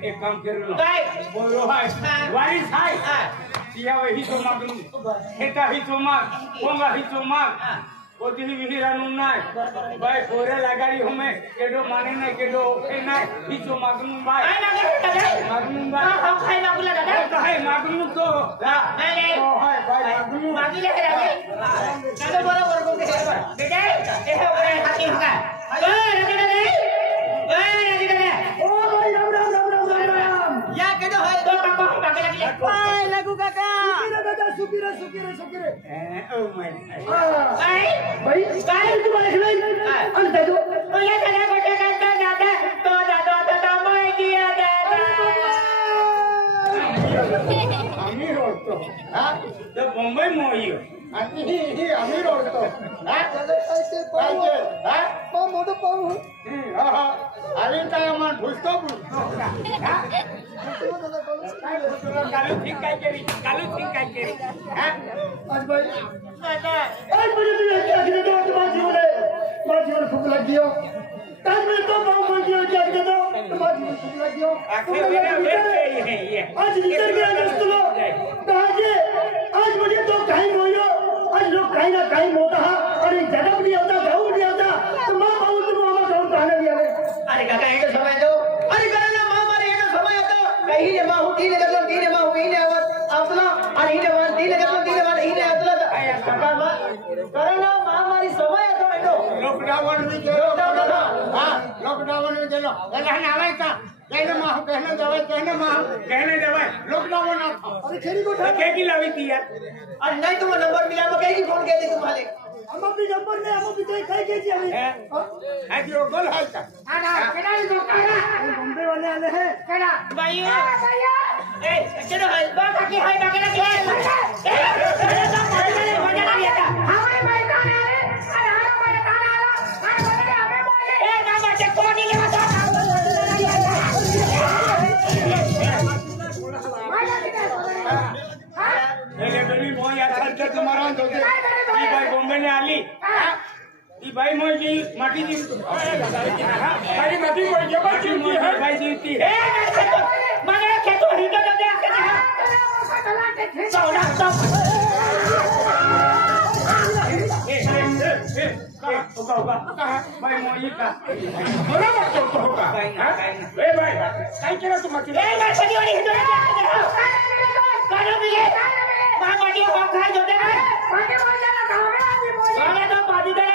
एक काम करू बोलो हाय वारीस हाय सिया वही तो मागून हेता ही तो माग कोंगा ही तो माग ओती ही विहिरानु नाय भाई पोरे लगाड़ी हमें केडो माने ना केडो ओके ना ही तो मागून भाई मागून भाई हम खाई मागुला दादा खाई मागून तो नहीं ओ हाय भाई मागून मागिले रे दादा बरोबर को बेटा ए ओरे हाथी होगा ए रगड़ा रे Hai lagu kakak. Sukira. Oh my. Baik. Sekali itu balik lagi. Anda tu. Oh ya saya baca kata dada. To mai dia dada. Amir orto. Hah? The Bombay moyo. Ini Amir orto. Hah? Kaise pau. Hah? Pau modu pau. Arin kaya man bhusto. Hah? Kalau tingkai kiri. Hah? आज भाई आज मुझे तो ये आगे तो माजी वाले भूख लगी हो आज मैं तो पाँव बोल दिया कि आगे तो माजी वाले भूख लगी हो आज निकल गया दोस्त लोग आज मुझे तो कहीं बोलो आज लोग कहीं ना कहीं मोटा है और एक जगह भी आता गाँव भी आता तो माँ बाबू तुम मामा गाँव कहने दिया अरे काका ये तो समय दो अरे करना माँ मारे ये तो समय आता कहीं जमा हो तीन जमा हो कहीं आवत आपला अरे ये जमा तीन जमा ini atulah karena महामारी समय आता है तो लॉकडाउन में गेलो हां लॉकडाउन में गेलो कहना आवे का कहने मां कहने दवाई लॉकडाउन आता अरे खेरी को के की लावी थी यार अरे नहीं तुम नंबर मिला मैं कहीं की फोन के दी तुम्हारे हम अपनी नंबर ने हम भी कहीं के जी अभी है जो गोल है का ना केना को काना बॉम्बे वाले आले हैं केना भैया ए केना है बाका की है बाका की है भाई मोजी माटी दी भाई माटी मोजी जीती है भाई जीती है माने खेतो हिंदो दे आके चौड़ा सब होगा भाई मोजी का बोला मत तो होगा ए भाई काई केरा तुम मत ए भाई बड़ी बड़ी हिंदो दे आके कानो भी है मां माटी को खा जो दे माने बोल जाना गांव में आदमी बोल माने तो पादी दे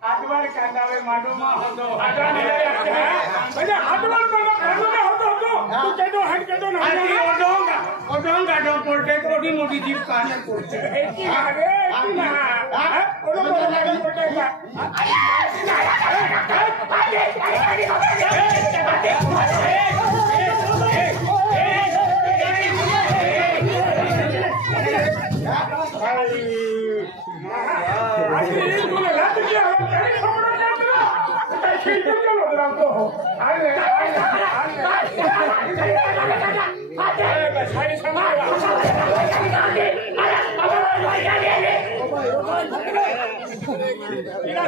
आठवण कांदावे मांडूमा होतो म्हणजे आठवण कांदा होतो तू केदो हट केदो ना ओडोंगा डो पोटे कोडी मोठी जीप काने पोटे अरे ना ओडोंगा गाडी पोटे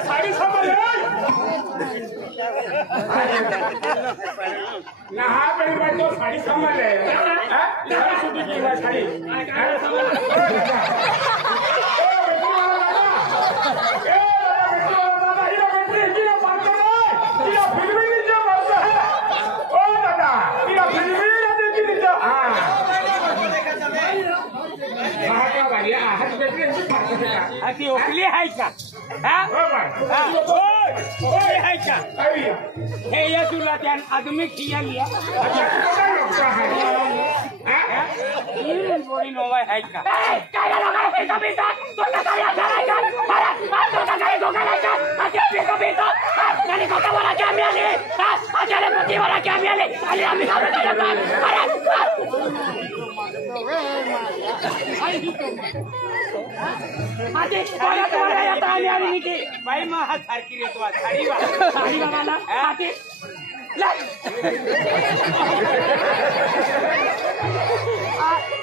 साड़ी नहा बड़ी बड़ी साड़ी संभाल साड़ी ती ओकली आहे का आहे का हे या तुला त्या आदमी खिया लिया बोली नोवा आहे का भाई मग हा सारखी रेतो साडी बाबाला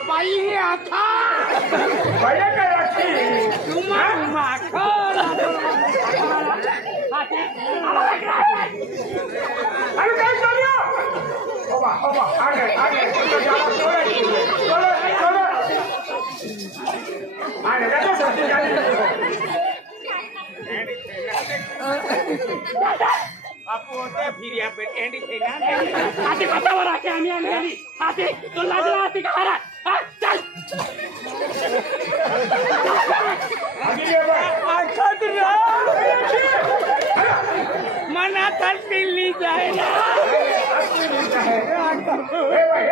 बाई हे आता भैया काय राखी अरे काय चालू बाबा आगे आपको होता फिर यहाँ पे एंडी थे ना आते पता हो रहा क्या हम यहाँ नहीं आते तो लाजला आते कहाँ रहा चल आगे ये बात आखत रहा मना तल पिल्ली जाए ना हे भाई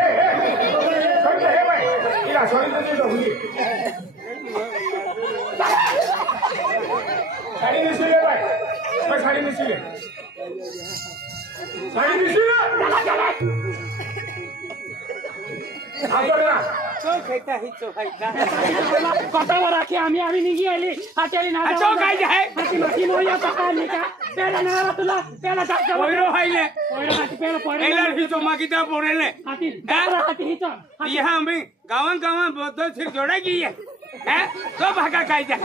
इला सोनी तो नहीं होगी साड़ी मिसिले भाई मैं साड़ी मिसिले तो खायता ही तो खायता कटावर राखी आम्ही निघी आली हाताली ना तो काय आहे हाती माती नोया पका निका पेला नारा तुला पेला टाक ओइरो हाइले ओइरो हाती पेला परेला ही तो मागिता पोरेले हाती हाती ही तो यहां भी गावं बहुत सिर जोड़ा की है तो भागा काय जा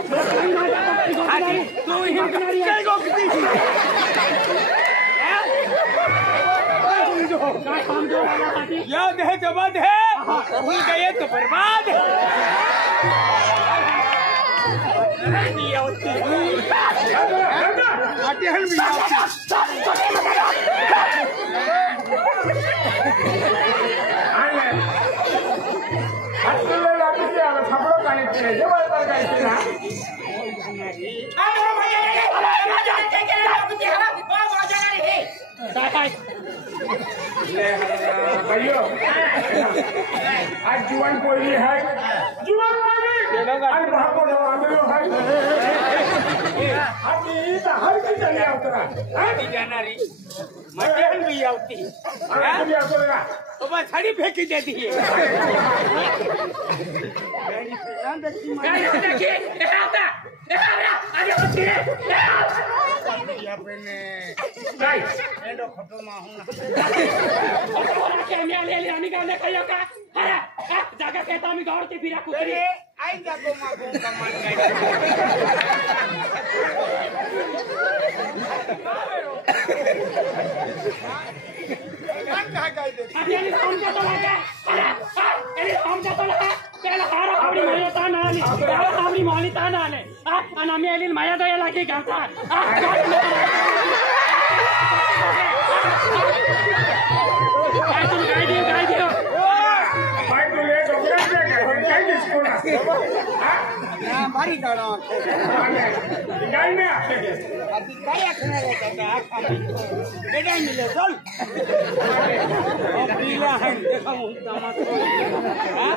हाती तू ही काय गो किती याद है तो बात है भूल गए तो बर्बाद आज जीवन कोई है जीवन आज महापुरुष आंदोलन है आज ये हर की चले उतरा आज जानारी मटन भी आती है तो बस साड़ी फेंकी देती है देखिए देखा अरे होती है अपने गाइस एंडो खटो माहूना के ले आनी का ले खायो का अरे जागा कहता मी दौड़ते फिरा कुतरी आई जागो मागो कमान गई कमान कहां गई दे अरे हम का तो लगा अरे हम का तो लगा पहला हारो आपली मायता नाने पहला आपली मालिता नाने आणि आम्ही आली माया तो याला की गावता काय दियो भाई तुले डोकरा काय sekolah. Nah, mari dong. Tinggal ni apa dia? Abi kaya kena ada kami. Beda ni le sol. Oh bila hai देखो मुंtamat. Ha?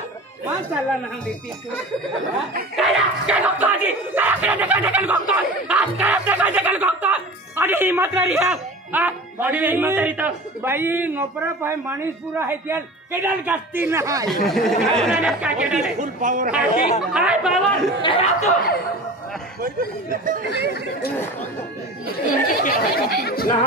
Masalah nang ditipu. Ha? Kaya doktor ni. Kaya dekat doktor. Kaya dekat doktor. Ada himat kari ya. Body में हिम्मत है तो भाई नोपरा पाए मणिपुरा है क्या cradle गस्ती ना है केडल फुल पावर है हाय पावर तो ना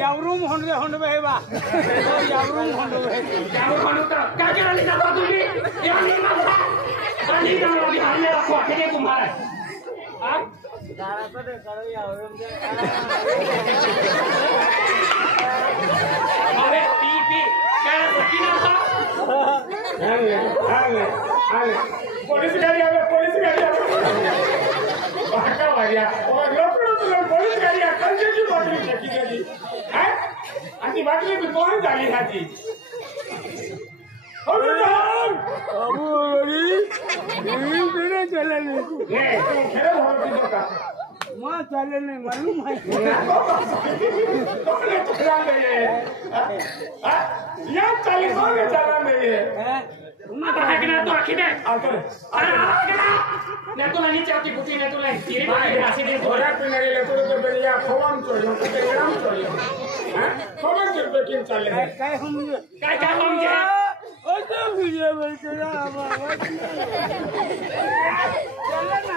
यावरूम होंडे हेबा यावरूम होंडे क्या क्या लिखा था तुमने ये नहीं मालूम पानी का अभी हमने रखो आखिर तुम्हारा हां दारा तो करो यावरूम से अरे पी क्या सकीना था आले पुलिस गाड़ी आ भागा भैया और लोकड़ो तो पुलिस गाड़ी कल की बाटली फेंकी गई हैं आती बाटली में कौन डाली हाथी हो गया अबू अरे मेरे चले नहीं ये खेल हो की का मां चले नहीं मालूम है कौन चला गए हां यहां चले कौन चला गए हैं ना तो है तो आखिर है अरे ने तो नहीं चाहती बुटी ने तो ले तीर भाई ऐसे दे थोड़ा पे नहीं ले तो बढ़िया खोम चोरियो के ग्राम चोरियो हैं खोम के बेकिंग चल रहा है काय हम जे ओ तो वीडियो में चला बाबा चला ना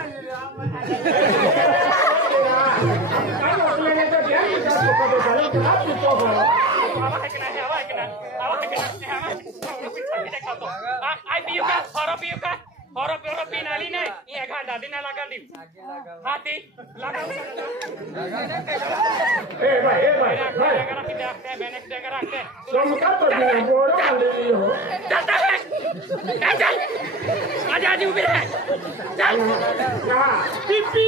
काय बोलले ने तो ध्यान से तो चलो आप तो बाबा है कि नहीं आई पियो का और पिनाली नहीं ये घाटा दिन लगा दी हाथी लगा ए भाई जगह रखते हैं मैंने जगह रखते हैं तुम का तो नहीं बोलो ले हो चलता है चल आजा जी उबे चल हां पीपी